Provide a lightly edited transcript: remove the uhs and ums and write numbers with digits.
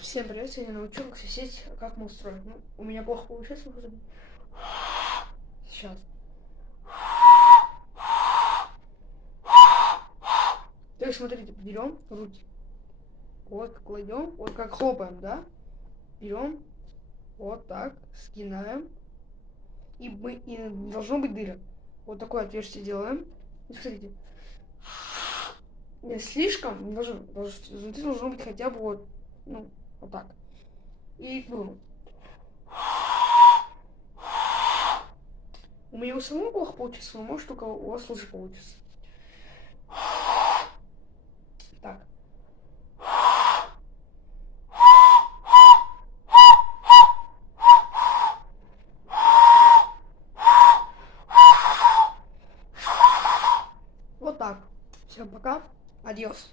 Всем привет, сегодня научу, как сеть, как мы устроим. Ну, у меня плохо получается. Сейчас. Так, смотрите, берем руки. Вот, кладем, вот как хлопаем, да? Берем, вот так, сгинаем. И должно быть дырок. Вот такое отверстие делаем. И смотрите. Не слишком, внутри должно быть хотя бы вот, ну, вот так. И вынул. У меня у самого плохо получится, но может только у вас лучше получится. Так. Вот так. Всем пока. Адьос.